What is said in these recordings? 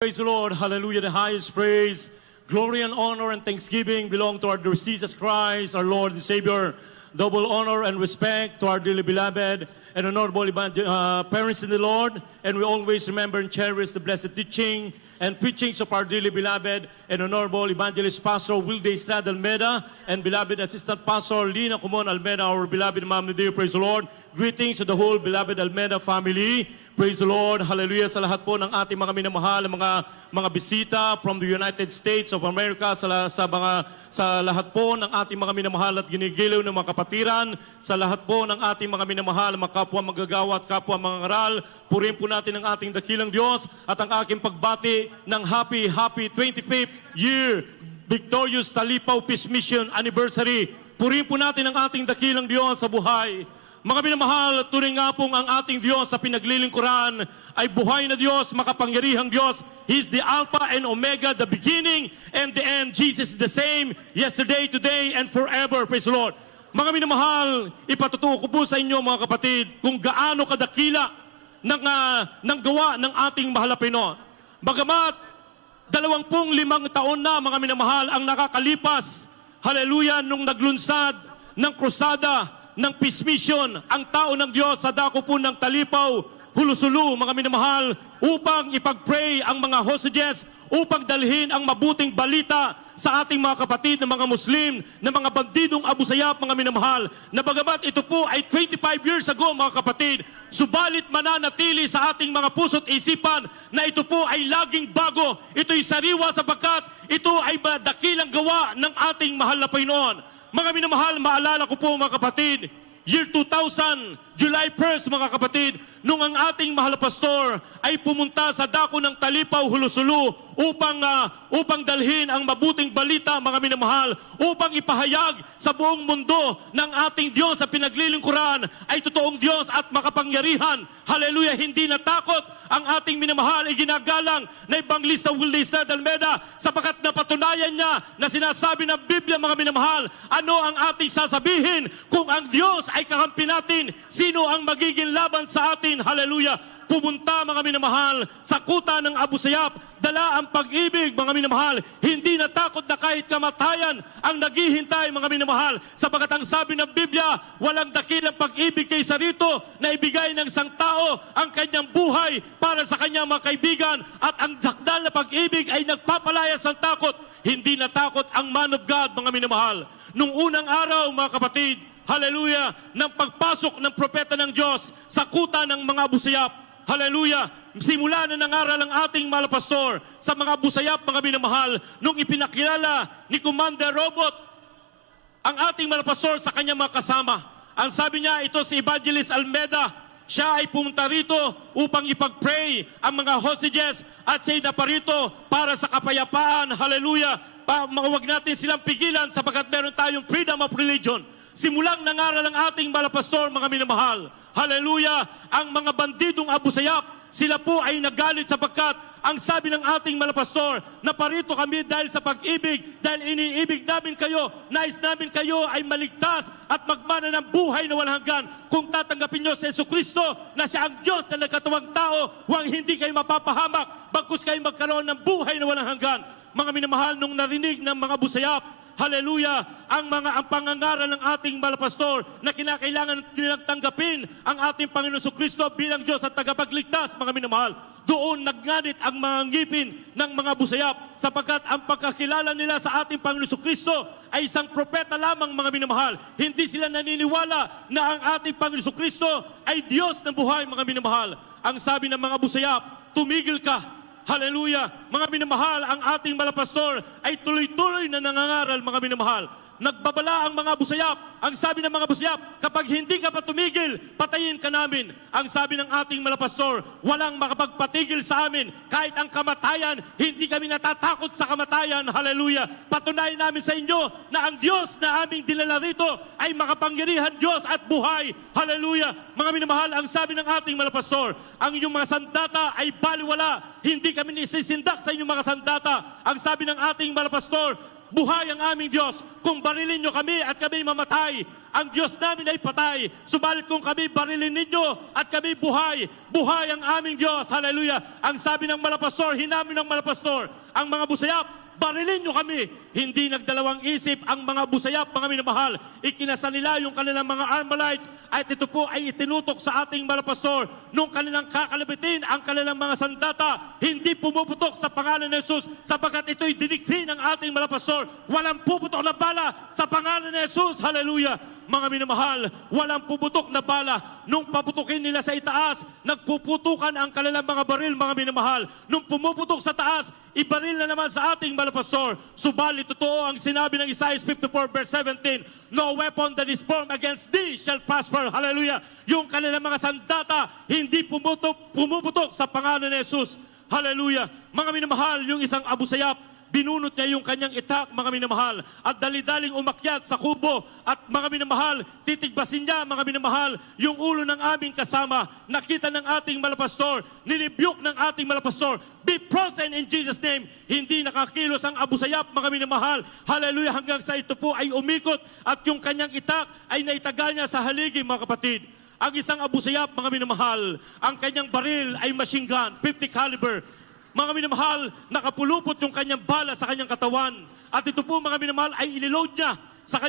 Praise the Lord. Hallelujah. The highest praise, glory and honor and thanksgiving belong to our dear Jesus Christ, our Lord and Savior. Double honor and respect to our dearly beloved and honorable parents in the Lord. And we always remember and cherish the blessed teaching and preachings of our dearly beloved and honorable evangelist pastor Wilde Estrada Almeida and beloved assistant pastor Lina Kumon Almeida, our beloved Ma'am Nadir. Praise the Lord. Greetings to the whole beloved Almeida family. Praise the Lord. Hallelujah. Sa lahat po ng ating mga minamahal, mga bisita from the United States of America, sa lahat po ng ating mga minamahal at ginigiliw ng mga kapatiran, sa lahat po ng ating mga minamahal, mga kapwa manggagawa at kapwa mga ngaral, purihin po natin ang ating dakilang Diyos at ang aking pagbati ng happy 25th year Victorious Talipaw Peace Mission Anniversary. Purihin po natin ang ating dakilang Diyos sa buhay. Mga minamahal, tunay nga pong ang ating Diyos sa pinaglilingkuran ay buhay na Diyos, makapangyarihang Diyos. He is the Alpha and Omega, the beginning and the end. Jesus is the same yesterday, today, and forever. Praise the Lord. Mga minamahal, ipatutuo ko po sa inyo mga kapatid kung gaano kadakila ng gawa ng ating mahal na Panginoon. Bagamat 25 taon na mga minamahal ang nakakalipas, hallelujah, nung naglunsad ng krusada ng Peace Mission, ang tao ng Diyos sa dako po ng Talipaw, Hulusulu, mga minamahal, upang ipag-pray ang mga hostages, upang dalhin ang mabuting balita sa ating mga kapatid na mga Muslim, na mga bandidong Abu Sayyaf, mga minamahal, na bagamat ito po ay 25 years ago, mga kapatid, subalit mananatili sa ating mga puso't isipan na ito po ay laging bago. Ito'y sariwa sapagkat ito ay dakilang gawa ng ating mahal na Panginoon. Mga minamahal, maalala ko po mga kapatid, year 2000, July 1st mga kapatid, nung ang ating mahal na pastor ay pumunta sa dako ng Talipaw, Hulusulu upang dalhin ang mabuting balita mga minamahal, upang ipahayag sa buong mundo ng ating Diyos sa pinaglilingkuran ay totoong Diyos at makapangyarihan. Hallelujah, hindi natakot ang ating minamahal, iginagalang na Evangelista Wilde Estrada Almeida sapagkat napatunayan niya na sinasabi ng Biblia mga minamahal, ano ang ating sasabihin kung ang Diyos ay kakampi natin, sino ang magiging laban sa atin? Hallelujah. Pumunta mga minamahal sa kuta ng Abu Sayyaf, dala ang pag-ibig mga minamahal, hindi natakot na kahit kamatayan ang naghihintay mga minamahal, sapagkat ang sabi ng Biblia, walang dakilang pag-ibig kaysa rito na ibigay ng isang tao ang kanyang buhay para sa kanyang mga kaibigan, at ang dakdal na pag-ibig ay nagpapalayas ng takot. Hindi natakot ang man of God mga minamahal. Nung unang araw mga kapatid, hallelujah, ng pagpasok ng propeta ng Diyos sa kuta ng mga Abu Sayyaf, hallelujah, simula na nangaral ang ating mahal pastor sa mga Abu Sayyaf mga minamahal, nung ipinakilala ni Commander Robot ang ating mahal pastor sa kanyang mga kasama. Ang sabi niya, ito si Evangelist Almeida, siya ay pumunta rito upang ipag-pray ang mga hostages at siya'y naparito para sa kapayapaan, hallelujah. Huwag natin silang pigilan sapagkat meron tayong freedom of religion. Simulang nangaral ang ating mahal pastor mga minamahal, hallelujah, ang mga bandidong Abu Sayyaf, sila po ay nagalit sapagkat ang sabi ng ating mahal pastor, na parito kami dahil sa pag-ibig, dahil iniibig namin kayo, nais namin kayo ay maligtas at magmana ng buhay na walang hanggan. Kung tatanggapin nyo si Jesucristo na siya ang Diyos na nagkatawang tao, huwag hindi kayo mapapahamak, bagkus kayo magkaroon ng buhay na walang hanggan. Mga minamahal, nung narinig ng mga Abu Sayyaf, hallelujah, ang pangangaral ng ating mahal pastor na kinakailangan nilang tanggapin ang ating Panginoon Jesucristo bilang Diyos at tagapagligtas, mga minamahal, doon nagnganit ang mga ngipin ng mga Abu Sayyaf sapagkat ang pagkakilala nila sa ating Panginoon Jesucristo ay isang propeta lamang, mga minamahal. Hindi sila naniniwala na ang ating Panginoon Jesucristo ay Diyos ng buhay, mga minamahal. Ang sabi ng mga Abu Sayyaf, tumigil ka. Hallelujah! Mga minamahal, ang ating mahal pastor ay tuloy-tuloy na nangangaral, mga minamahal. Nagbabala ang mga Abu Sayyaf. Ang sabi ng mga Abu Sayyaf, kapag hindi ka pa tumigil, patayin ka namin. Ang sabi ng ating mahal pastor, walang makapagpatigil sa amin. Kahit ang kamatayan, hindi kami natatakot sa kamatayan. Hallelujah! Patunayan namin sa inyo na ang Diyos na aming dinala rito ay makapangyarihan Diyos at buhay. Hallelujah! Mga minamahal, ang sabi ng ating mahal pastor, ang inyong mga sandata ay baliwala. Hindi kami isisindak sa inyong mga sandata. Ang sabi ng ating mahal pastor, buhay ang aming Diyos. Kung barilin nyo kami at kami mamatay, ang Diyos namin ay patay. Subalit kung kami barilin ninyo at kami buhay, buhay ang aming Diyos. Hallelujah. Ang sabi ng malapastor, hinamin ng malapastor, ang mga busayap, barilin nyo kami. Hindi nagdalawang isip ang mga busayap, mga minamahal. Ikinasal nila yung kanilang mga Armalites at ito po ay itinutok sa ating malapastor. Nung kanilang kakalabitin ang kanilang mga sandata, hindi pumuputok sa pangalan ni Jesus sapagkat ito'y dinikri ng ating malapastor. Walang puputok na bala sa pangalan ni Jesus. Hallelujah. Mga minamahal, walang puputok na bala. Nung paputukin nila sa itaas, nagpuputukan ang kanilang mga baril, mga minamahal. Nung pumuputok sa taas, ibaril na naman sa ating malapastor. Subalit totoo ang sinabi ng Isaiah 54 verse 17, no weapon that is formed against thee shall prosper. Hallelujah. Yung kanilang mga sandata, hindi pumuputok sa pangalan ni Jesus. Hallelujah. Mga minamahal, yung isang Abu Sayyaf, binunot niya yung kanyang itak, mga minamahal, at dali-daling umakyat sa kubo, at mga minamahal, titigbasin niya, mga minamahal, yung ulo ng aming kasama. Nakita ng ating malapastor, nilibyok ng ating malapastor, be frozen in Jesus' name. Hindi nakakilos ang Abu Sayyaf, mga minamahal. Hallelujah, hanggang sa ito po ay umikot, at yung kanyang itak ay naitaga niya sa haligi, mga kapatid. Ang isang Abu Sayyaf, mga minamahal, ang kanyang baril ay machine gun, 50 caliber. Mga minamahal, nakapulupot yung kanyang bala sa kanyang katawan. At ito po, mga minamahal, ay iniload niya sa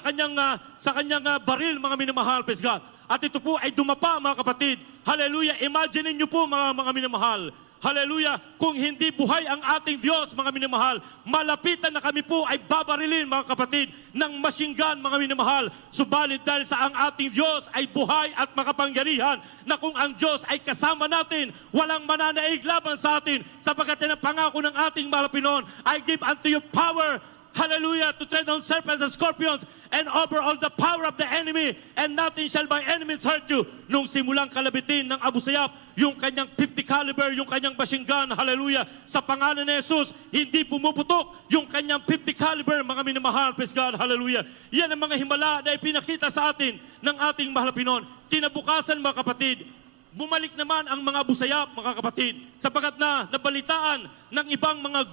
kanyang baril, mga minamahal, praise God. At ito po ay dumapa, mga kapatid. Hallelujah. Imagine niyo po, mga minamahal. Hallelujah. Kung hindi buhay ang ating Diyos, mga minamahal, malapitan na kami po ay babarilin, mga kapatid, ng machine gun, mga minamahal. Subalit dahil sa ang ating Diyos ay buhay at makapangyarihan, na kung ang Diyos ay kasama natin, walang mananaig laban sa atin, sapagkat yan ang pangako ng ating mahal na Pinoon, I give unto you power, hallelujah, to tread on serpents and scorpions and over all the power of the enemy, and nothing shall by enemies hurt you. Nung simulang kalabitin ng Abu Sayyaf, yung kanyang 50 caliber, yung kanyang machine gun, hallelujah, sa pangalan ni Jesus, hindi pumuputok yung kanyang 50 caliber, mga minamahal, praise God, hallelujah. Yan ang mga himala na ipinakita sa atin ng ating mahal na Pinoon. Kinabukasan, mga kapatid, bumalik naman ang mga Abu Sayyaf, mga kapatid, sapagkat na nabalitaan ng ibang mga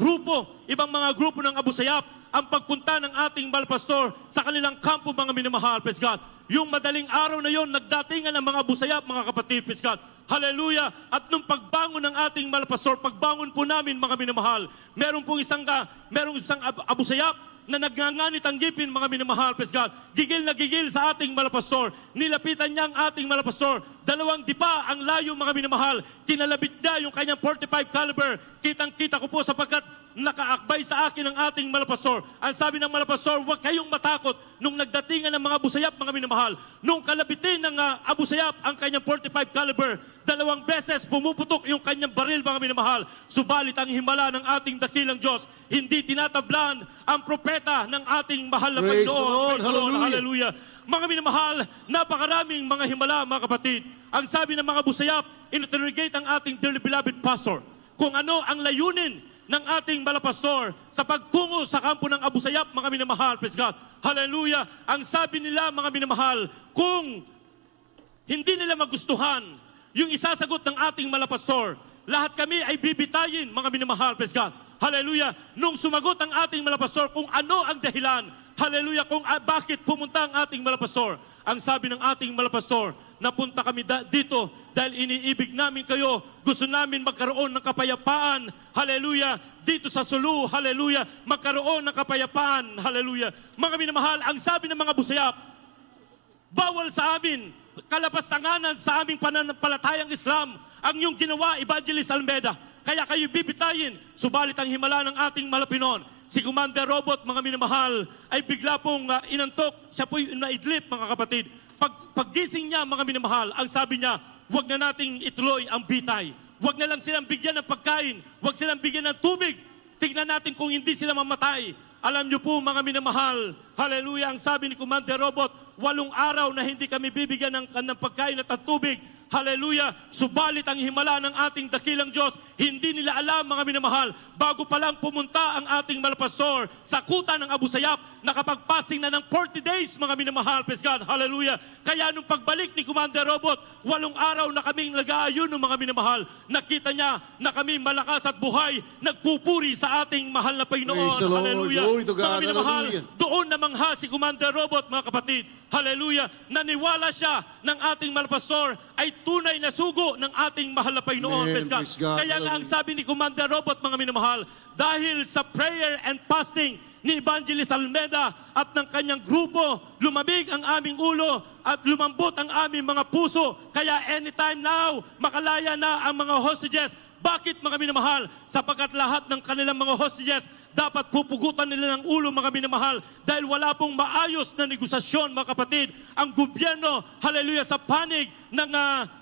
grupo ng Abu Sayyaf ang pagpunta ng ating malapastor sa kanilang kampo, mga minamahal, praise God. Yung madaling araw na yon, nagdatingan ang mga Abu Sayyaf, mga kapatid, praise God. Hallelujah. At nung pagbangon ng ating malapastor, pagbangon po namin, mga minamahal, merong isang Abu Sayyaf na nagnganganit ang ngipin, mga minamahal, praise God. Gigil na gigil sa ating malapastor. Nilapitan niya ang ating malapastor. 2 dipa ang layo, mga minamahal. Kinalabit niya yung kanyang 45 caliber. Kitang-kita ko po sapagkat nakaakbay sa akin ang ating malapastor. Ang sabi ng malapastor, huwag kayong matakot. Nung nagdatingan ng mga Abu Sayyaf, mga minamahal, nung kalabitin ng Abu Sayyaf ang kanyang 45 caliber, 2 beses pumuputok yung kanyang baril, mga minamahal. Subalit ang himala ng ating dakilang Diyos, hindi tinatablan ang propeta ng ating mahal na Praise Panginoon. the Lord. Praise the Lord. Hallelujah. Hallelujah. Mga minamahal, napakaraming mga himala, mga kapatid. Ang sabi ng mga Abu Sayyaf, interrogate ang ating dearly beloved pastor kung ano ang layunin ng ating malapastor sa pagtungo sa kampo ng Abu Sayyaf, mga minamahal, praise God. Hallelujah. Ang sabi nila, mga minamahal, kung hindi nila magustuhan yung isasagot ng ating malapastor, lahat kami ay bibitayin, mga minamahal, praise God. Hallelujah. Nung sumagot ang ating malapastor kung ano ang dahilan, hallelujah, kung bakit pumunta ang ating malapastor, ang sabi ng ating malapastor, napunta kami dito dahil iniibig namin kayo, gusto namin magkaroon ng kapayapaan, hallelujah, dito sa Sulu, hallelujah, magkaroon ng kapayapaan, hallelujah. Mga minamahal, ang sabi ng mga Abu Sayyaf, bawal sa amin, kalapastanganan sa aming pananampalatayang Islam, ang yung ginawa, Evangelist Almeida, kaya kayo bibitayin. Subalit ang himala ng ating malapinon, si Commander Robot, mga minamahal, ay bigla pong inantok, siya po'y naidlip, mga kapatid. Paggising niya, mga minamahal, ang sabi niya, huwag na nating ituloy ang bitay. Huwag na lang silang bigyan ng pagkain, huwag silang bigyan ng tubig. Tignan natin kung hindi sila mamatay. Alam niyo po, mga minamahal, hallelujah, ang sabi ni Commander Robot, 8 araw na hindi kami bibigyan ng pagkain at tubig. Hallelujah. Subalit ang himala ng ating dakilang Diyos, hindi nila alam, mga minamahal, bago pa lang pumunta ang ating malapastor sa kuta ng Abu Sayyaf, nakapagpasing na ng 40 days, mga minamahal, praise God, hallelujah. Kaya nung pagbalik ni Commander Robot, 8 araw na kaming nag-aayuno, mga minamahal, nakita niya na kami malakas at buhay, nagpupuri sa ating mahal na Panginoon. Praise the Lord. Hallelujah. Glory to God. Mga minamahal, Hallelujah. doon namangha si Commander Robot, mga kapatid. hallelujah, naniwala siya ng ating mahal na pastor ay tunay na sugo ng ating mahal na Panginoon. Amen. Praise God. Praise God. Kaya nga ang sabi ni Commander Robot, mga minamahal, dahil sa prayer and fasting ni Evangelist Almeda at ng kanyang grupo, lumamig ang aming ulo at lumambot ang aming mga puso. Kaya anytime now, makalaya na ang mga hostages. Bakit, mga minamahal? Sapagkat lahat ng kanilang mga hostages dapat pupugutan nila ng ulo, mga minamahal, dahil wala pong maayos na negosasyon, mga kapatid. Ang gobyerno, hallelujah, sa panig ng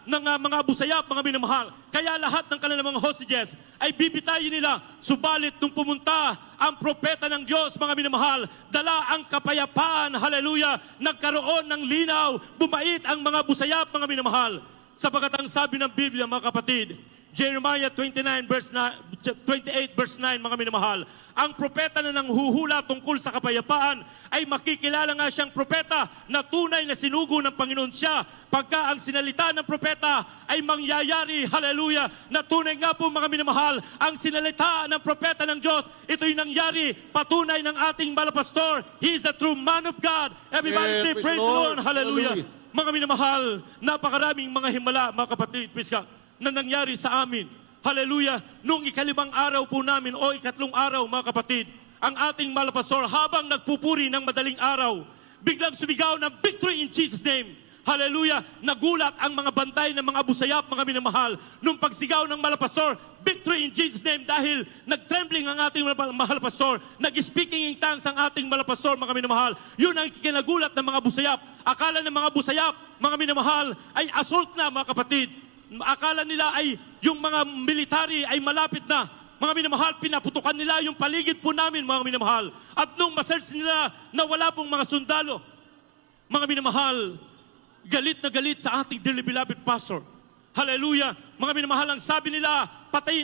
mga busayap, mga minamahal. Kaya lahat ng kanilang mga hostages ay bibitayin nila. Subalit nung pumunta ang propeta ng Diyos, mga minamahal, dala ang kapayapaan, hallelujah, nagkaroon ng linaw, bumait ang mga busayap, mga minamahal. Sapagkat ang sabi ng Biblia, mga kapatid, Jeremiah 28 verse 9, mga minamahal, ang propeta na nanghuhula tungkol sa kapayapaan ay makikilala nga siyang propeta na tunay na sinugo ng Panginoon siya pagka ang sinalita ng propeta ay mangyayari, hallelujah, na tunay nga po, mga minamahal, ang sinalita ng propeta ng Diyos, ito'y nangyari, patunay ng ating malapastor. He is a true man of God. Everybody say, praise the Lord, hallelujah. Mga minamahal, napakaraming mga himala, mga kapatid, praise God, na nangyari sa amin. Hallelujah. Nung ika-5 araw po namin o ika-3 araw, mga kapatid, ang ating malapastor habang nagpupuri ng madaling araw, biglang sumigaw ng victory in Jesus' name. Hallelujah. Nagulat ang mga bantay ng mga busayap, mga minamahal, nung pagsigaw ng malapastor, victory in Jesus' name, dahil nag-trembling ang ating mahal pastor, nag-speaking in tongues ang ating malapastor, mga minamahal. Yun ang kinagulat ng mga busayap. Akala ng mga busayap, mga minamahal, ay assault na, mga kapatid. Akala nila ay yung mga military ay malapit na. Mga minamahal, pinaputukan nila yung paligid po namin, mga minamahal. At nung ma-search nila na wala pong mga sundalo, mga minamahal, galit na galit sa ating dearly beloved pastor. Hallelujah. Mga minamahal, ang sabi nila, patayin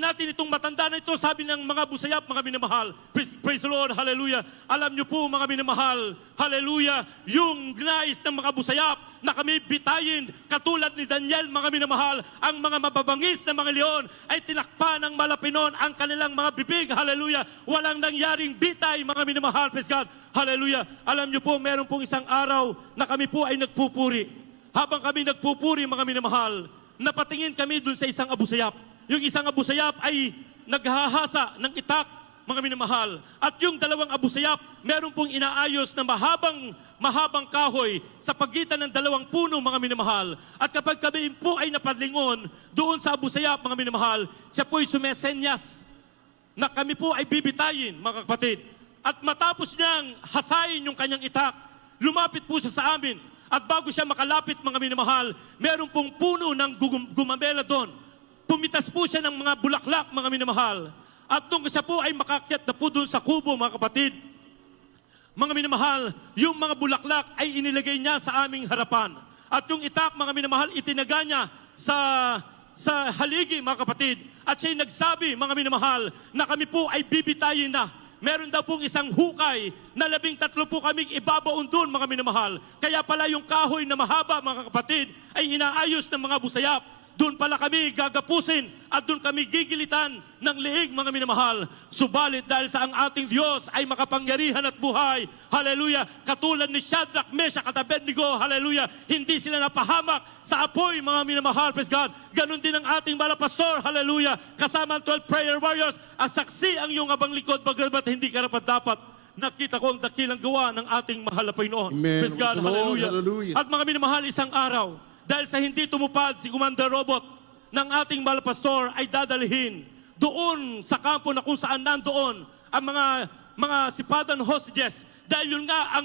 natin itong matanda na ito, sabi ng mga busayap, mga minamahal. Praise the Lord, hallelujah. Alam niyo po, mga minamahal, hallelujah, yung nais ng mga busayap na kami bitayin, katulad ni Daniel, mga minamahal, ang mga mababangis na mga leon ay tinakpan ng malapinon ang kanilang mga bibig, hallelujah. Walang nangyaring bitay, mga minamahal, praise God, hallelujah. Alam niyo po, meron pong isang araw na kami po ay nagpupuri. Habang kami nagpupuri, mga minamahal, napatingin kami dun sa isang abusayap. Yung isang abusayap ay naghahasa ng itak, mga minamahal. At yung dalawang abusayap, meron pong inaayos na mahabang kahoy sa pagitan ng dalawang puno, mga minamahal. At kapag kami po ay napadlingon doon sa abusayap, mga minamahal, siya po ay sumesenyas na kami po ay bibitayin, mga kapatid. At matapos niyang hasain yung kanyang itak, lumapit po siya sa amin. At bago siya makalapit, mga minamahal, meron pong puno ng gumamela doon. Pumitas po siya ng mga bulaklak, mga minamahal. At nung siya po ay makakyat na po doon sa kubo, mga kapatid, mga minamahal, yung mga bulaklak ay inilagay niya sa aming harapan. At yung itak, mga minamahal, itinaga niya sa haligi, mga kapatid. At siya'y nagsabi, mga minamahal, na kami po ay bibitayin na. Meron daw pong isang hukay na 13 po kaming ibabaon doon, mga minamahal. Kaya pala yung kahoy na mahaba, mga kapatid, ay inaayos ng mga busayap. Doon pala kami gagapusin at doon kami gigilitan ng liig, mga minamahal. Subalit dahil sa ang ating Diyos ay makapangyarihan at buhay, hallelujah, katulad ni Shadrach, Meshach at Abednego, hallelujah, hindi sila napahamak sa apoy, mga minamahal, praise God. Ganon din ang ating malapastor, hallelujah, kasama ang 12 prayer warriors, saksi ang iyong abang likod, bagamat hindi karapat-dapat. Nakita ko ang dakilang gawa ng ating mahal na Panginoon. Amen. Praise God, hallelujah. Hallelujah. At mga minamahal, isang araw, dahil sa hindi tumupad si Commander Robot ng ating mahal pastor ay dadalhin doon sa kampo na kung saan nandoon ang mga sipadan hostages. Dahil yun nga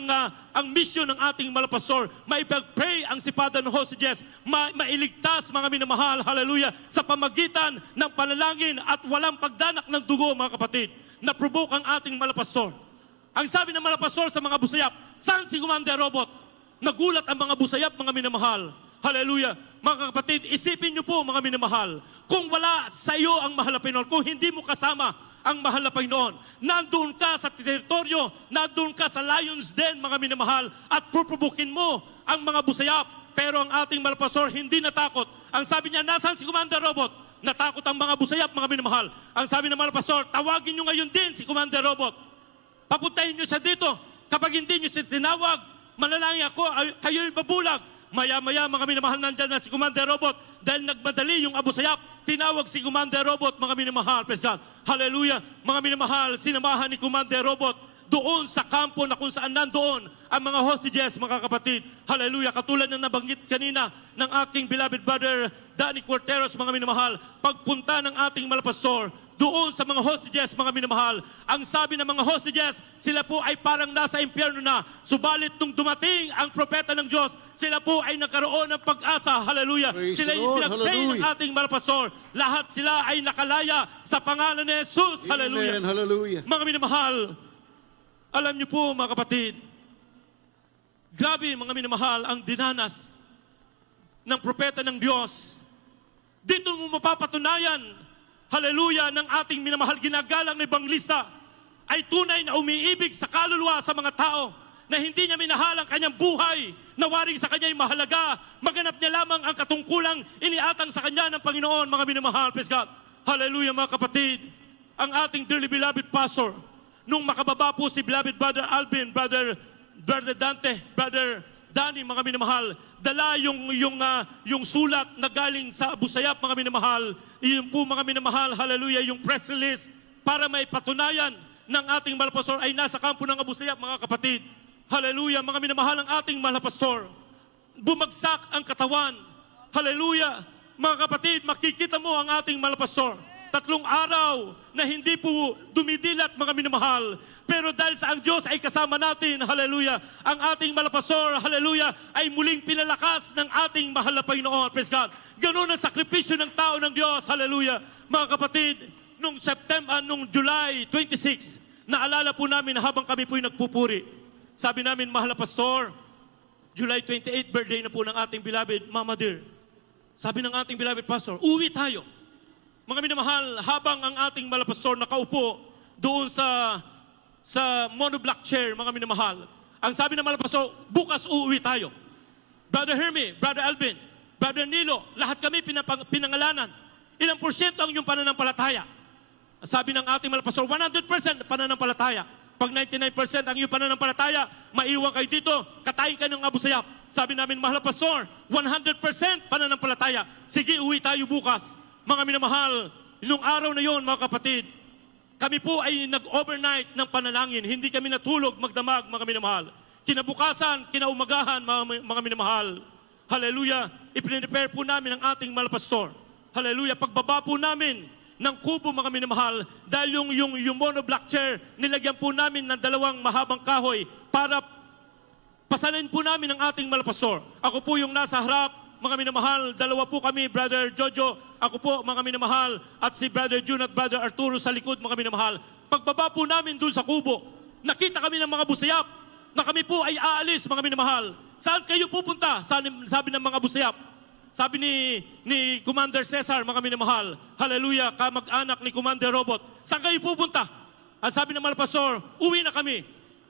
ang mission ng ating mahal pastor, maipag-pray ang sipadan hostages, mailigtas, mga minamahal, hallelujah, sa pamagitan ng panalangin at walang pagdanak ng dugo, mga kapatid, na provoke ang ating mahal pastor. Ang sabi ng mahal pastor sa mga busayap, saan si Commander Robot? Nagulat ang mga busayap, mga minamahal. Hallelujah. Mga kapatid, isipin niyo po, mga minamahal, kung wala sa iyo ang mahal na Panginoon, kung hindi mo kasama ang mahal na Panginoon, nandoon ka sa teritoryo, nandoon ka sa lion's den, mga minamahal, at pupubukin mo ang mga busayap. Pero ang ating mahal pastor hindi natakot. Ang sabi niya, nasaan si Commander Robot? Natakot ang mga busayap, mga minamahal. Ang sabi ng mahal pastor, tawagin niyo ngayon din si Commander Robot. Papuntahin niyo siya dito. Kapag hindi niyo siya tinawag, manalangin ako, kayo'y babulag. Maya-maya, mga minamahal, nandyan na si Commander Robot. Dahil nagmadali yung Abu Sayyaf, tinawag si Commander Robot, mga minamahal. Praise God. Hallelujah. Mga minamahal, sinamahan ni Commander Robot doon sa kampo na kung saan nandoon ang mga hostages, mga kapatid. Hallelujah. Katulad ng nabanggit kanina ng aking beloved brother Danny Cuarteros, mga minamahal, pagpunta ng ating malapastor doon sa mga hostages, mga minamahal, ang sabi ng mga hostages, sila po ay parang nasa impyerno na. Subalit nung dumating ang propeta ng Diyos, sila po ay nagkaroon ng pag-asa. Hallelujah. Praise Sila the yung Lord. pinag-pray ng Hallelujah. ating malapastor. Lahat sila ay nakalaya sa pangalan ni Jesus. Hallelujah. Amen. Hallelujah. Mga minamahal, alam niyo po mga kapatid, grabe mga minamahal ang dinanas ng propeta ng Diyos. Dito mo mapapatunayan, hallelujah, ng ating minamahal ginagalang na ebanglista ay tunay na umiibig sa kaluluwa sa mga tao na hindi niya minahal ang kanyang buhay, na waring sa kanya'y mahalaga, maganap niya lamang ang katungkulang iniatang sa kanya ng Panginoon, mga minamahal. Praise God. Hallelujah mga kapatid. Ang ating dearly beloved pastor, nung makababa po si beloved brother Alvin, brother Dante, brother Danny, mga minamahal, dala yung sulat na galing sa Abu Sayyaf, mga minamahal. Iyon po mga minamahal, hallelujah, yung press release para may patunayan ng ating malapastor ay nasa kampo ng Abu Sayyaf, mga kapatid. Hallelujah, mga minamahal ng ating malapastor. Bumagsak ang katawan. Hallelujah, mga kapatid, makikita mo ang ating malapastor. 3 araw na hindi po dumidilat, mga minamahal. Pero dahil sa ang Diyos ay kasama natin, hallelujah, ang ating malapastor, hallelujah, ay muling pinalakas ng ating mahal na Panginoon. Praise God. Ganun ang sakripisyo ng tao ng Diyos, hallelujah. Mga kapatid, nung July 26, naalala po namin na habang kami po'y nagpupuri, sabi namin, mahal na pastor, July 28, birthday na po ng ating beloved Mama Dear. Sabi ng ating beloved pastor, uwi tayo. Mga minamahal, habang ang ating malapastor nakaupo doon sa monoblock chair, mga minamahal, ang sabi ng malapastor, bukas uuwi tayo. Brother Hermie, Brother Alvin, Brother Nilo, lahat kami pinangalanan. Ilang porsyento ang iyong pananampalataya? Sabi ng ating malapastor, 100% pananampalataya. Pag 99% ang iyong pananampalataya, maiwan kayo dito, katayin ka ng Abu Sayyaf. Sabi namin, mahal na pastor, 100% pananampalataya. Sige, uwi tayo bukas. Mga minamahal, nung araw na yon, mga kapatid, kami po ay nag-overnight ng panalangin. Hindi kami natulog, magdamag, mga minamahal. Kinabukasan, kinaumagahan, mga minamahal. Hallelujah, ipinprepare po namin ang ating malapastor. Hallelujah, pagbaba po namin ng kubo, mga minamahal, dahil yung monoblock chair, nilagyan po namin ng 2 mahabang kahoy para pasalin po namin ang ating malapastor. Ako po yung nasa harap, mga minamahal, 2 po kami, Brother Jojo, ako po, mga minamahal, at si Brother June at Brother Arturo sa likod, mga minamahal. Pagbaba po namin dun sa kubo, nakita kami ng mga Abu Sayyaf na kami po ay aalis, mga minamahal. Saan kayo pupunta? Sabi ng mga Abu Sayyaf. Sabi ni Commander Cesar, mga minamahal, hallelujah, kamag-anak ni Commander Robot, saan kayo pupunta? At sabi ng malapastor, uwi na kami.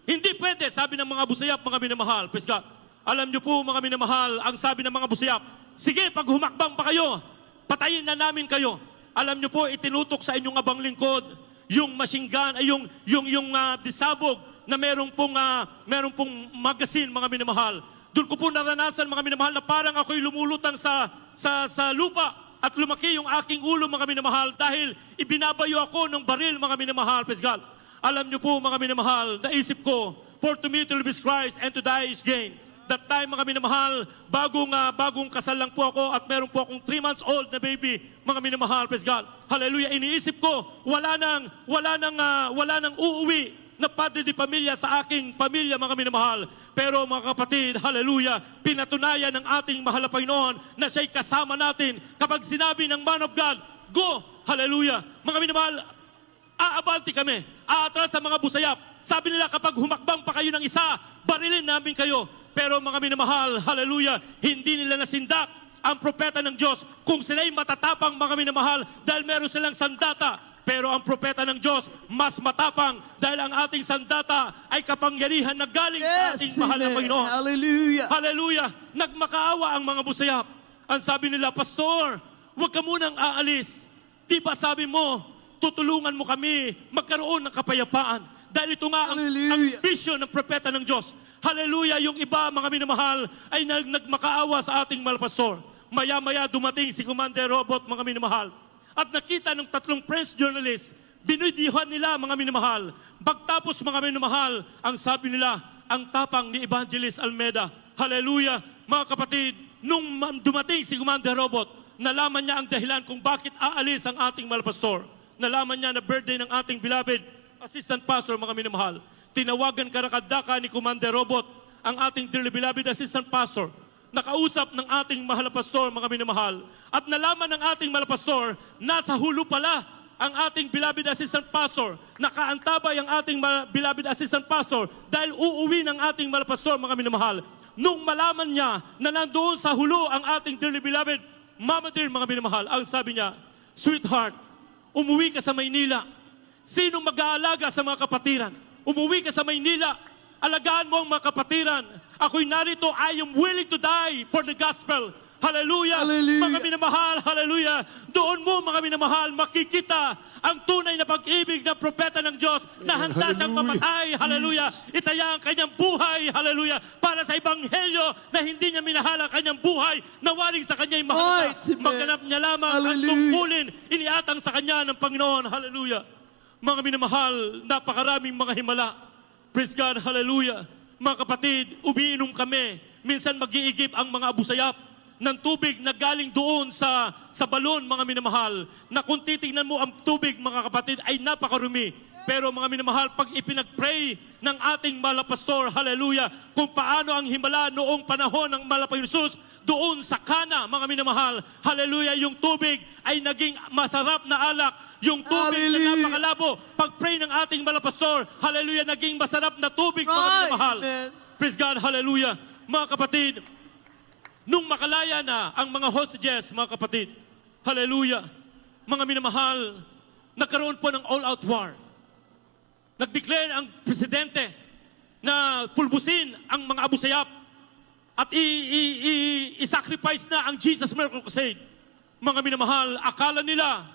Hindi pwede, sabi ng mga Abu Sayyaf, mga minamahal. Praise God. Alam niyo po, mga minamahal, ang sabi ng mga Abu Sayyaf, sige, pag humakbang pa kayo, patayin na namin kayo. Alam niyo po, itinutok sa inyong abang lingkod, yung machine gun, ay yung disabog na merong pong magazine, mga minamahal. Doon ko po naranasan, mga minamahal, na parang ako'y lumulutang sa lupa at lumaki yung aking ulo, mga minamahal, dahil ibinabayo ako ng baril, mga minamahal. Praise God. Alam niyo po, mga minamahal, naisip ko, for to me to live is Christ and to die is gain. That time, mga minamahal, bagong kasal lang po ako at meron po akong 3 months old na baby, mga minamahal. Praise God. Hallelujah. Iniisip ko, wala nang uuwi na padre di pamilya sa aking pamilya, mga minamahal. Pero mga kapatid, hallelujah, pinatunayan ng ating mahal na Panginoon na siya'y kasama natin. Kapag sinabi ng man of God, go, hallelujah. Mga minamahal, aabanti kami, aatras sa mga Abu Sayyaf. Sabi nila, kapag humakbang pa kayo ng isa, barilin namin kayo. Pero mga minamahal, hallelujah, hindi nila nasindak ang propeta ng Diyos kung sila'y matatapang, mga minamahal, dahil meron silang sandata. Pero ang propeta ng Diyos, mas matapang dahil ang ating sandata ay kapangyarihan na galing sa ating mahal na Panginoon. Hallelujah. Hallelujah. Nagmakaawa ang mga Abu Sayyaf. Ang sabi nila, Pastor, huwag ka munang aalis. Di ba sabi mo, tutulungan mo kami magkaroon ng kapayapaan. Dahil ito nga ang vision ng propeta ng Diyos. Hallelujah, yung iba, mga minamahal, ay nagmakaawa sa ating mahal pastor. Maya-maya dumating si Commander Robot, mga minamahal. At nakita ng 3 press journalists, binidyohan nila, mga minamahal. Pagtapos, mga minamahal, ang sabi nila, ang tapang ni Evangelist Almeda. Hallelujah, mga kapatid, nung dumating si Commander Robot, nalaman niya ang dahilan kung bakit aalis ang ating mahal pastor. Nalaman niya na birthday ng ating beloved assistant pastor, mga minamahal. Tinawagan karakadaka ni Commander Robot, ang ating dearly beloved assistant pastor. Nakausap ng ating mahal na pastor, mga minamahal. At nalaman ng ating mahal na pastor, nasa hulo pala ang ating beloved assistant pastor. Nakaantabay ang ating beloved assistant pastor dahil uuwi ng ating mahal na pastor, mga minamahal. Nung malaman niya na nandoon sa hulo ang ating dearly beloved Mama dear, mga minamahal, ang sabi niya, sweetheart, umuwi ka sa Maynila. Sinong mag-aalaga sa mga kapatiran? Umuwi ka sa Maynila. Alagaan mo ang mga kapatiran. Ako'y narito, I am willing to die for the gospel. Hallelujah. Hallelujah. Mga minamahal, hallelujah. Doon mo, mga minamahal, makikita ang tunay na pag-ibig ng propeta ng Diyos na handa siyang mamatay, hallelujah. Itaya ang kanyang buhay, hallelujah, para sa ebanghelyo na hindi niya minahal ang kanyang buhay, nawaling sa kanya'y mahalaga. Magganap niya lamang ang tungkulin, iniatang sa kanya ng Panginoon, hallelujah. Mga minamahal, napakaraming mga himala. Praise God, hallelujah. Mga kapatid, umiinom kami. Minsan mag-iigib ang mga abusayap ng tubig na galing doon sa balon, mga minamahal, na kung titignan mo ang tubig, mga kapatid, ay napakarumi. Pero mga minamahal, pag ipinag-pray ng ating mahal na pastor, hallelujah, kung paano ang himala noong panahon ng mahal na Panginoon Jesus, doon sa Kana, mga minamahal, hallelujah, yung tubig ay naging masarap na alak. Yung tubig na napakalabo, pag-pray ng ating mahal na pastor, hallelujah, naging masarap na tubig, mga minamahal. Praise God, hallelujah. Mga kapatid, nung makalaya na ang mga hostages, mga kapatid, hallelujah, mga minamahal, nagkaroon po ng all-out war. Nag-declare ang presidente na pulbusin ang mga abusayap at i-sacrifice na ang Jesus Miracle Crusade. Mga minamahal, akala nila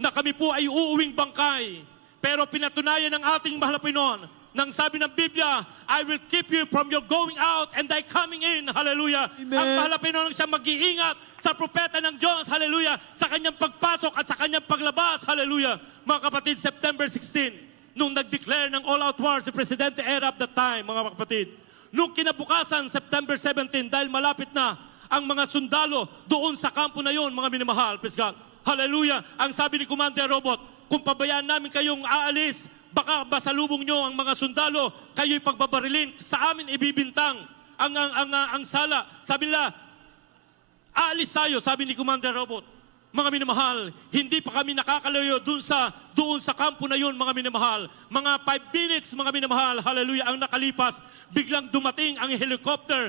na kami po ay uuwing bangkay, pero pinatunayan ng ating mahal na Panginoon nang sabi ng Biblia, I will keep you from your going out and thy coming in. Hallelujah. Amen. Ang mahal na Panginoon siyang mag-iingat sa propeta ng Diyos. Hallelujah. Sa kanyang pagpasok at sa kanyang paglabas. Hallelujah. Mga kapatid, September 16, nung nag-declare ng all-out war si Presidente Erap that time, mga kapatid. Nung kinabukasan, September 17, dahil malapit na ang mga sundalo doon sa kampo na yon, mga minamahal. Praise God. Hallelujah. Ang sabi ni Commander Robot, kung pabayaan namin kayong aalis, baka basalubong nyo ang mga sundalo, kayo'y pagbabarilin, sa amin ibibintang ang sala. Sabi nila, aalis tayo, sabi ni Commander Robot. Mga minamahal, hindi pa kami nakakalayo doon sa kampo na yun, mga minamahal. Mga 5 minutes, mga minamahal, hallelujah, ang nakalipas, biglang dumating ang helicopter,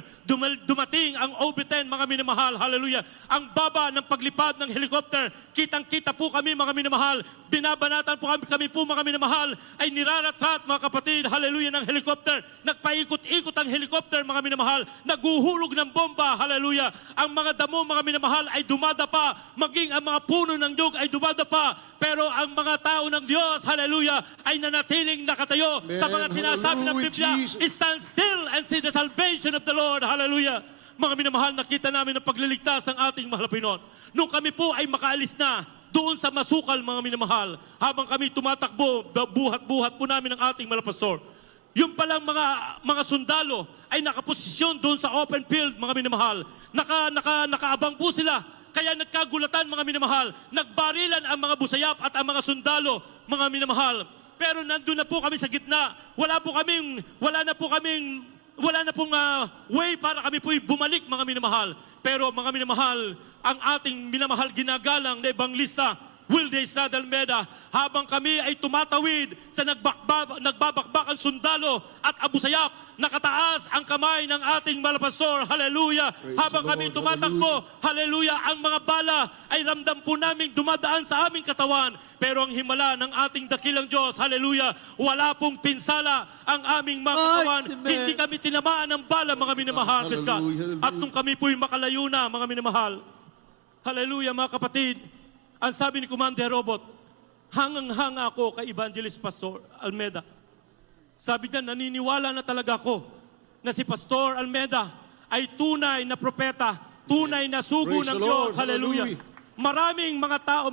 dumating ang OB-10, mga minamahal, hallelujah. Ang baba ng paglipad ng helicopter, kitang-kita po kami, mga minamahal, binabanatan po kami po, mga minamahal, ay niraratrat, mga kapatid, hallelujah, ng helicopter. Nagpaikot-ikot ang helicopter, mga minamahal, naguhulog ng bomba, hallelujah. Ang mga damo, mga minamahal, ay dumadapa, maging ang mga puno ng nyug ay dumadapa, pero ang mga tao ng Diyos, hallelujah, ay nanatiling nakatayo sa mga tinasabi ng Biblia, stand still and see the salvation of the Lord, hallelujah. Mga minamahal, nakita namin ang pagliligtas ng ating mahal na Panginoon. Nung kami po ay makaalis na doon sa masukal, mga minamahal, habang kami tumatakbo, buhat-buhat po namin ang ating mahal na pastor. Yung palang mga sundalo ay nakaposisyon doon sa open field, mga minamahal. Nakaabang po sila. Kaya nagkagulatan, mga minamahal. Nagbarilan ang mga busayap at ang mga sundalo, mga minamahal. Pero nandun na po kami sa gitna. Wala na pong way para kami po'y bumalik, mga minamahal. Pero mga minamahal, ang ating minamahal ginagalang na ebanglista, Wilde Estrada Almeda, habang kami ay tumatawid sa nagbabakbakan sundalo at abusayap, nakataas ang kamay ng ating malapastor, hallelujah. Habang kami tumatakbo, hallelujah, ang mga bala ay ramdam po namin dumadaan sa aming katawan. Pero ang himala ng ating dakilang Diyos, hallelujah, wala pong pinsala ang aming mga katawan. Hindi kami tinamaan ng bala, mga minamahal. At nung kami po'y makalayo na, mga minamahal, hallelujah, mga kapatid, ang sabi ni Commander Robot, hangang-hanga ako kay Evangelist Pastor Almeda. Sabi niya, naniniwala na talaga ako na si Pastor Almeda ay tunay na propeta, tunay na sugo Praise ng the Diyos. Lord. Hallelujah. Hallelujah. Maraming mga tao,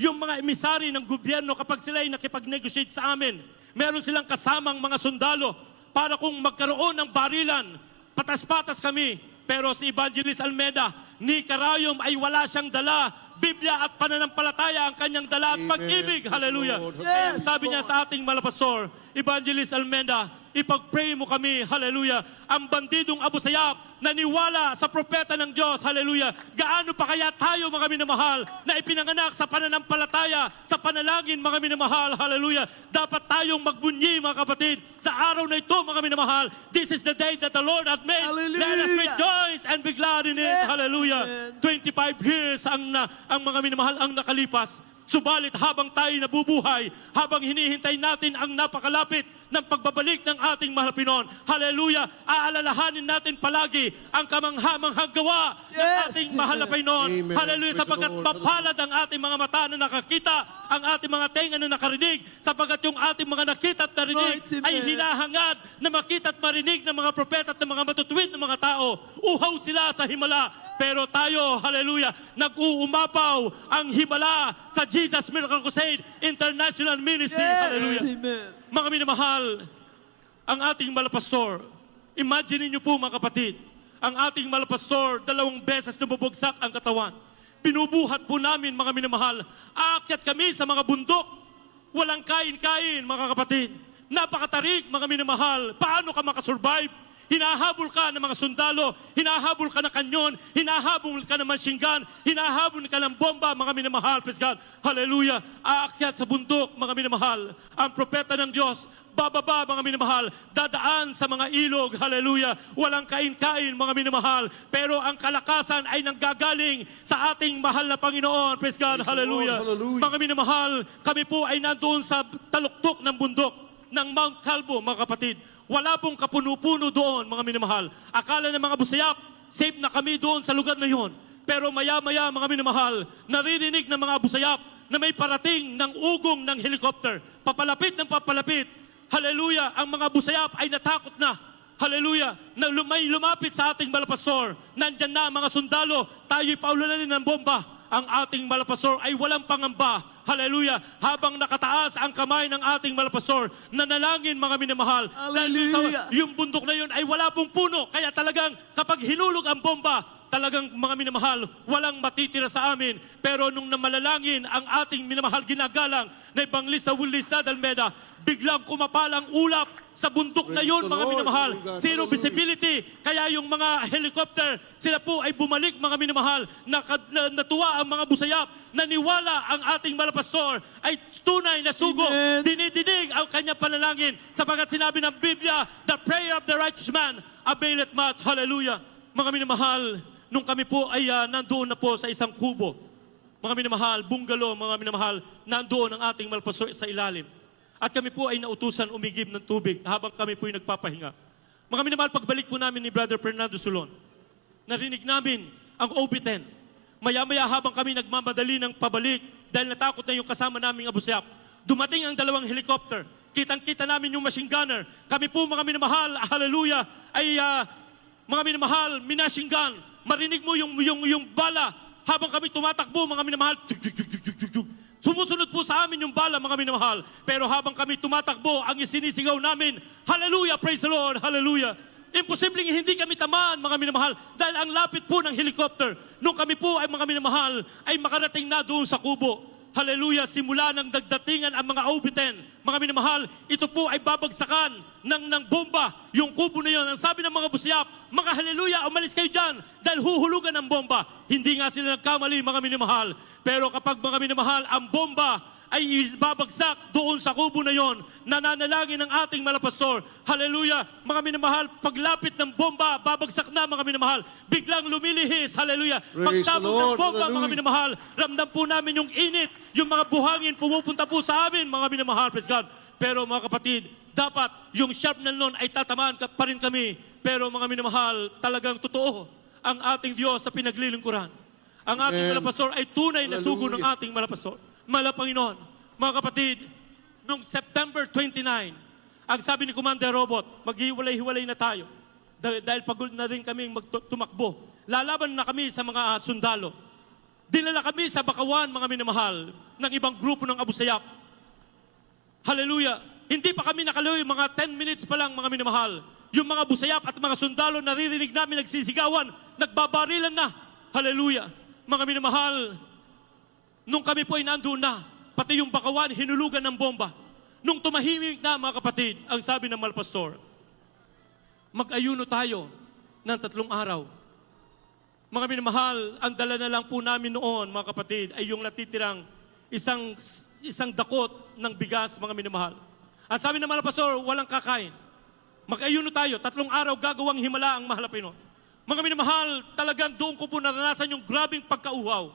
yung mga emisary ng gobyerno kapag sila ay nakipag-negotiate sa amin, meron silang kasamang mga sundalo para kung magkaroon ng barilan, patas-patas kami. Pero si Evangelist Almeda, ni karayom ay wala siyang dala. Biblia at pananampalataya ang kanyang dala at Amen. pag-ibig. Hallelujah. Lord. Yes, Sabi niya sa ating malapastor, Evangelist Almeda, ipag-pray mo kami, hallelujah, ang bandidong Abu Sayyaf, naniwala sa propeta ng Diyos, hallelujah. Gaano pa kaya tayo, mga minamahal, na ipinanganak sa pananampalataya, sa panalangin, mga minamahal, hallelujah. Dapat tayong magbunyi, mga kapatid, sa araw na ito, mga minamahal. This is the day that the Lord hath made. Let us Hallelujah. rejoice and be glad in it, Yes, hallelujah. amen. 25 years ang mga minamahal ang nakalipas. Subalit habang tayo nabubuhay, habang hinihintay natin ang napakalapit ng pagbabalik ng ating mahal na Pinoon, hallelujah, aalalahanin natin palagi ang kamangha-manghang gawa ng Yes, ating mahal na Pinoon. Amen. Hallelujah, Praise sapagkat the Lord. mapalad ang ating mga mata na nakakita, ang ating mga tenga na nakarinig, sapagkat yung ating mga nakita at narinig Mighty ay man. hinahangad na makita at marinig ng mga propeta at ng mga matutuwid ng mga tao. Uhaw sila sa himala, pero tayo, hallelujah, nag-uumapaw ang himala sa Jesus Miracle Crusade International Ministry. Yes, Hallelujah. amen. Mga minamahal, ang ating malapastor, imagine niyo po mga kapatid, ang ating malapastor, 2 beses na bubugsak ang katawan. Binubuhat po namin, mga minamahal, aakyat kami sa mga bundok, walang kain-kain, mga kapatid. Napakatarik, mga minamahal, paano ka makasurvive? Hinahabol ka ng mga sundalo, hinahabol ka ng kanyon, hinahabol ka ng machine gun, hinahabol ka ng bomba, mga minamahal, praise God. Hallelujah. Aakyat sa bundok, mga minamahal. Ang propeta ng Diyos, bababa, mga minamahal, dadaan sa mga ilog, hallelujah. Walang kain-kain, mga minamahal. Pero ang kalakasan ay nanggagaling sa ating mahal na Panginoon, praise God, Praise the hallelujah. Lord, hallelujah. Mga minamahal, kami po ay nandoon sa taluktok ng bundok ng Mount Calvo, mga kapatid. Wala pong kapuno-puno doon, mga minamahal. Akala ng mga busayap, safe na kami doon sa lugar na yon. Pero maya-maya, mga minamahal, naririnig ng mga busayap na may parating ng ugong ng helicopter. Papalapit ng papalapit. Hallelujah, ang mga busayap ay natakot na. Hallelujah, na may lumapit sa ating malapastor. Nandyan na ang mga sundalo, tayo'y paulalanin ng bomba. Ang ating malapastor ay walang pangamba. Hallelujah. Habang nakataas ang kamay ng ating malapastor, nanalangin, mga minamahal. Dahil Hallelujah. yung bundok na yun ay wala pong puno. Kaya talagang kapag hinulog ang bomba, talagang, mga minamahal, walang matitira sa amin. Pero nung namalalangin ang ating minamahal ginagalang na Evangelista Willis Almeda, biglang kumapalang ulap sa bundok na Praise yun, the mga Lord. minamahal. Hallelujah. Zero visibility. Kaya yung mga helicopter, sila po ay bumalik, mga minamahal. Natuwa ang mga busayap. Naniwala ang ating malapastor ay tunay na sugo. Amen. Dinidinig ang kanyang panalangin sapagkat sinabi ng Biblia, the prayer of the righteous man availeth much. Hallelujah. Mga minamahal, nung kami po ay nandoon na po sa isang kubo, mga minamahal, bungalow, mga minamahal, nandoon ang ating malapastor sa ilalim. At kami po ay nautusan umigib ng tubig habang kami po ay nagpapahinga. Mga minamahal, pagbalik po namin ni Brother Fernando Solon, narinig namin ang OB-10. Maya-maya habang kami nagmamadali ng pabalik dahil natakot na yung kasama naming Abu Sayyaf, dumating ang 2 helicopter. Kitang-kita namin yung machine gunner. Kami po, mga minamahal, hallelujah, ay mga minamahal, minashing gun. Marinig mo yung bala habang kami tumatakbo, mga minamahal. Sumusunod po sa amin yung bala, mga minamahal. Pero habang kami tumatakbo, ang isinisigaw namin, hallelujah, praise the Lord, hallelujah. Imposibleng hindi kami tamaan, mga minamahal, dahil ang lapit po ng helicopter. Nung kami po ay, mga minamahal, ay makarating na doon sa kubo. Hallelujah, simula ng dagdatingan ang mga OB-10. Mga minamahal, ito po ay babagsakan ng bomba, yung kubo na yun. Ang sabi ng mga busayap, mga hallelujah, umalis kayo dyan dahil huhulugan ng bomba. Hindi nga sila nagkamali, mga minamahal. Pero kapag, mga minamahal, ang bomba ay babagsak doon sa kubo na yon, nananalangin ng ating malapastor. Hallelujah, mga minamahal, paglapit ng bomba, babagsak na, mga minamahal. Biglang lumilihis, hallelujah. Praise the Pagtabog ng Lord, bomba, mga hallelujah. minamahal, ramdam po namin yung init, yung mga buhangin pumupunta po sa amin, mga minamahal, praise God. Pero mga kapatid, dapat yung sharpnel nun ay tatamaan pa rin kami. Pero mga minamahal, talagang totoo ang ating Diyos sa pinaglilingkuran. Ang ating Amen. malapastor ay tunay na sugo ng Hallelujah. ating malapastor. Malapanginoon, mga kapatid, noong September 29, ang sabi ni Commander Robot, maghiwalay-hiwalay na tayo. Dahil pagod na rin kami tumakbo. Lalaban na kami sa mga sundalo. Dinala kami sa Bakawan, mga minamahal, ng ibang grupo ng Abu Sayyaf. Hallelujah! Hindi pa kami nakaloy, mga 10 minutes pa lang, mga minamahal. Yung mga Abu Sayyaf at mga sundalo, naririnig namin nagsisigawan, nagbabarilan na. Hallelujah! Mga minamahal, nung kami po ay nandoon na, pati yung Bakawan, hinulugan ng bomba. Nung tumahimik na, mga kapatid, ang sabi ng Malpastor, mag-ayuno tayo ng 3 araw. Mga minamahal, ang dala na lang po namin noon, mga kapatid, ay yung natitirang isang dakot ng bigas, mga minamahal. Ang sabi ng Malpastor, walang kakain. Mag-ayuno tayo, 3 araw gagawang himala ang mahal na Pinoy. Mga minamahal, talagang doon ko po naranasan yung grabing pagkauhaw.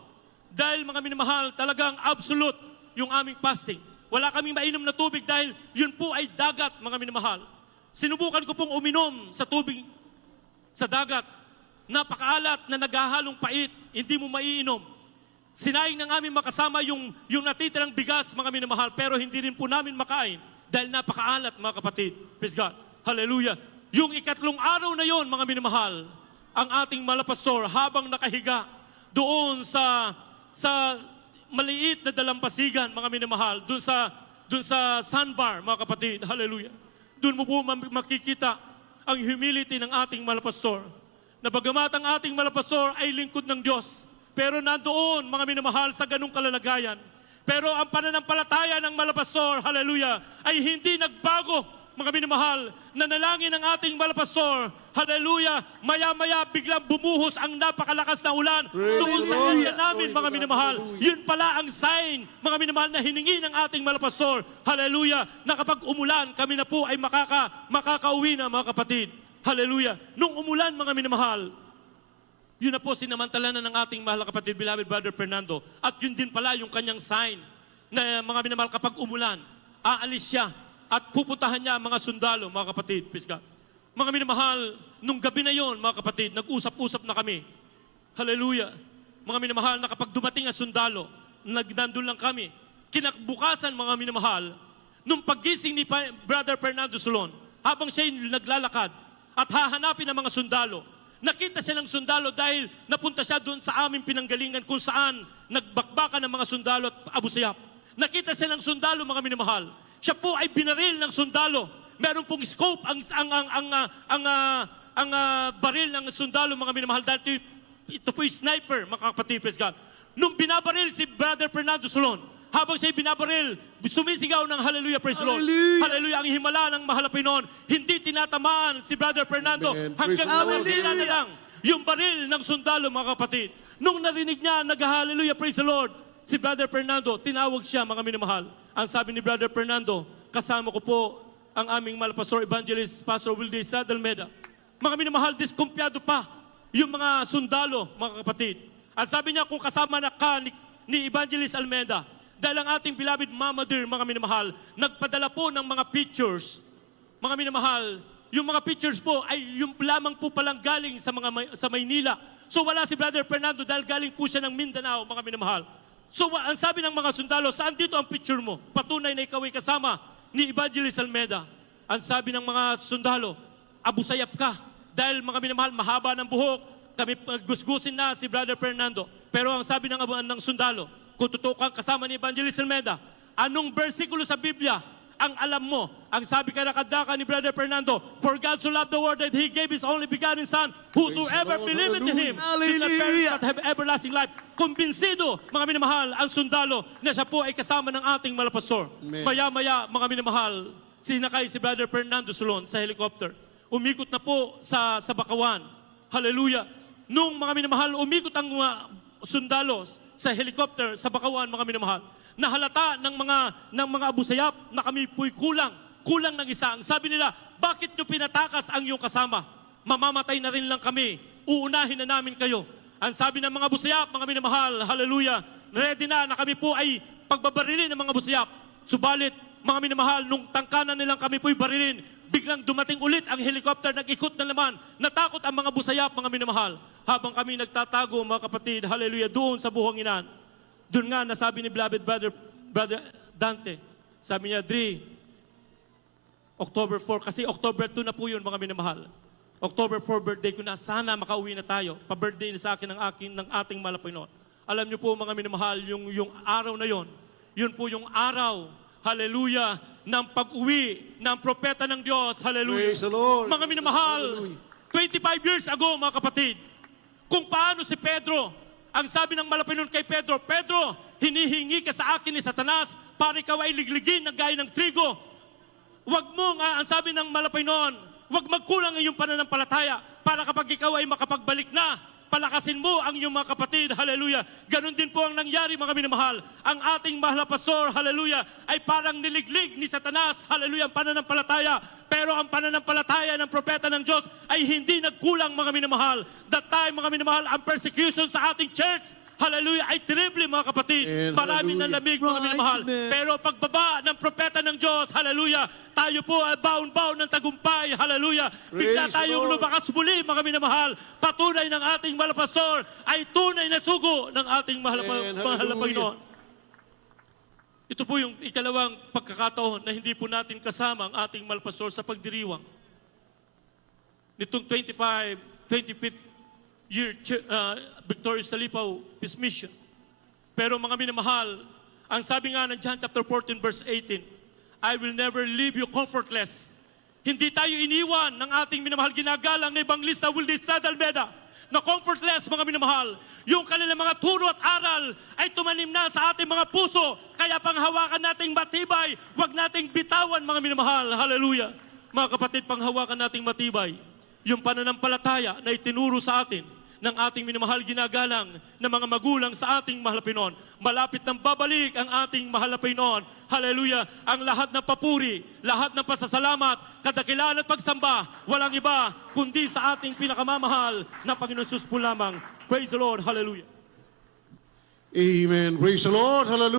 Dahil mga minamahal, talagang absolute yung aming fasting. Wala kaming mainom na tubig dahil yun po ay dagat, mga minamahal. Sinubukan ko pong uminom sa tubig sa dagat. Napakaalat na naghahalong pait, hindi mo maiinom. Sinayang ng aming makasama yung natitirang bigas, mga minamahal, pero hindi rin po namin makain dahil napakaalat, mga kapatid. Praise God. Hallelujah. Yung 3 araw na yon, mga minamahal, ang ating Malapastor habang nakahiga doon sa maliit na dalampasigan, mga minamahal, doon sa sandbar, mga kapatid. Hallelujah. Doon mo po makikita ang humility ng ating Malapastor. Na bagamat ang ating Malapastor ay lingkod ng Diyos, pero nandoon, mga minamahal, sa ganung kalalagayan. Pero ang pananampalataya ng Malapastor, hallelujah, ay hindi nagbago, mga minamahal. Nanalangin ng ating Malapastor, hallelujah, maya-maya biglang bumuhos ang napakalakas na ulan doon sa kanya namin, mga minamahal. Yun pala ang sign, mga minamahal, na hiningi ng ating Malapastor, hallelujah, na kapag umulan, kami na po ay makakauwi na, mga kapatid. Hallelujah. Nung umulan, mga minamahal, yun na po sinamantalanan ng ating mahal na kapatid, beloved Brother Fernando. At yun din pala yung kanyang sign na, mga minamahal, kapag umulan, aalis siya at pupuntahan niya mga sundalo, mga kapatid. Praise God. Mga minamahal, nung gabi na yon, mga kapatid, nag-usap-usap na kami. Hallelujah. Mga minamahal, na kapag dumating ang sundalo, nandun lang kami. Kinakbukasan, mga minamahal, nung paggising ni Brother Fernando Solon, habang siya naglalakad at hahanapin ang mga sundalo, nakita siya ng sundalo dahil napunta siya doon sa aming pinanggalingan kung saan nagbakbakan ng mga sundalo at Abu Sayyaf. Nakita siya ng sundalo, mga minamahal. Siya po ay binaril ng sundalo. Meron pong scope ang baril ng sundalo, mga minamahal, dahil ito po yung sniper, mga kapatid, praise God. Nung binabaril si Brother Fernando Solon, habang siya'y binabaril, sumisigaw ng hallelujah, praise the Lord. Hallelujah, ang himala ng mahal na Pinoon, hindi tinatamaan si Brother Fernando. Amen. Hanggang Praise the nawala na lang yung baril ng sundalo, mga kapatid. Nung narinig niya, nag-hallelujah, praise the Lord, si Brother Fernando, tinawag siya, mga minamahal. Ang sabi ni Brother Fernando, kasama ko po ang aming Malapastor Evangelist, Pastor Wilde Estrada Almeda. Mga minamahal, diskumpyado pa yung mga sundalo, mga kapatid. Ang sabi niya, kung kasama na ka ni Evangelist Almeda, dahil ang ating beloved Mama Dear, mga minamahal, nagpadala po ng mga pictures. Mga minamahal, yung mga pictures po ay yung lamang po palang galing sa Maynila. So wala si Brother Fernando dahil galing po siya ng Mindanao, mga minamahal. So ang sabi ng mga sundalo, saan dito ang picture mo? Patunay na ikaw ay kasama ni Evangelist Almeda. Ang sabi ng mga sundalo, Abu Sayyaf ka. Dahil, mga minamahal, mahaba ng buhok, kami gusgusin na si Brother Fernando. Pero ang sabi ng sundalo, kung totoo kang kasama ni Evangelist Almeda, anong versikulo sa Biblia ang alam mo? Ang sabi kadaka ni Brother Fernando, for God so loved the world that He gave His only begotten Son, whosoever believeth in Him did not perish but have everlasting life. Kumbinsido, mga minamahal, ang sundalo na siya po ay kasama ng ating Malapastor. Maya-maya, mga minamahal, sinakay si Brother Fernando Solon sa helicopter. Umikot na po sa Bakawan. Hallelujah. Nung, mga minamahal, umikot ang sundalo sa helicopter sa Bakawan, mga minamahal, nahalata ng mga Abu Sayyaf na kami po'y kulang ng isa. Ang sabi nila, bakit nyo pinatakas ang iyong kasama? Mamamatay na rin lang kami. Uunahin na namin kayo. Ang sabi ng mga Abu Sayyaf, mga minamahal, hallelujah, ready na kami po ay pagbabarilin ng mga Abu Sayyaf. Subalit, mga minamahal, nung tangkanan nilang kami po'y barilin, biglang dumating ulit ang helicopter, nag-ikot na naman. Natakot ang mga Abu Sayyaf, mga minamahal. Habang kami nagtatago, mga kapatid, hallelujah, doon sa buhanginan. Doon nga, nasabi ni beloved Brother Dante, sabi niya, Dre, October 4, kasi October 2 na po yun, mga minamahal. October 4, birthday ko na. Sana makauwi na tayo. Pa-birthday na sa akin ng ating mahal na Panginoon. Alam niyo po, mga minamahal, yung araw na yon, yun po yung araw, hallelujah, ng pag-uwi ng propeta ng Diyos. Hallelujah. Praise the Lord. Mga minamahal, 25 years ago, mga kapatid, kung paano si Pedro, ang sabi ng Malapinon kay Pedro, Pedro, hinihingi ka sa akin ni Satanas para ikaw ay ligligin ng gaya ng trigo. Huwag mong, ang sabi ng Malapinon, huwag magkulang ang iyong pananampalataya para kapag ikaw ay makapagbalik na, palakasin mo ang iyong mga kapatid. Hallelujah. Ganon din po ang nangyari, mga minamahal. Ang ating mahal na pastor, hallelujah, ay parang niliglig ni Satanas, hallelujah, ang pananampalataya. Pero ang pananampalataya ng propeta ng Diyos ay hindi nagkulang, mga minamahal. That time, mga minamahal, ang persecution sa ating church, hallelujah, ay terrible, mga kapatid. And Marami hallelujah. ng lamig, mga minamahal. Pero pagbaba ng propeta ng Diyos, hallelujah, tayo po ay bound-bound ng tagumpay, hallelujah. Bigla Praise tayong the Lord. lumakas muli, mga minamahal. Patunay ng ating mahal na pastor ay tunay na sugo ng ating mahal na And mahal na hallelujah. Panginoon. Ito po yung ikalawang pagkakataon na hindi po natin kasama ang ating mahal na pastor sa pagdiriwang. Nitong 25th year, Victorious Salipaw Peace Mission. Pero mga minamahal, ang sabi nga ng John chapter 14 verse 18, I will never leave you comfortless. Hindi tayo iniwan ng ating minamahal ginagalang na Evangelista Wildes Almeda na comfortless, mga minamahal. Yung kanilang mga turo at aral ay tumanim na sa ating mga puso. Kaya panghawakan nating matibay, wag nating bitawan, mga minamahal. Hallelujah. Mga kapatid, panghawakan nating matibay yung pananampalataya na itinuro sa atin ng ating minamahal ginagalang na mga magulang sa ating mahal na Panginoon. Malapit nang babalik ang ating mahal na Panginoon. Hallelujah! Ang lahat ng papuri, lahat ng pasasalamat, kadakilaan at pagsamba, walang iba kundi sa ating pinakamamahal na Panginoon Jesus po lamang. Praise the Lord! Hallelujah! Amen. Praise the Lord. Hallelujah.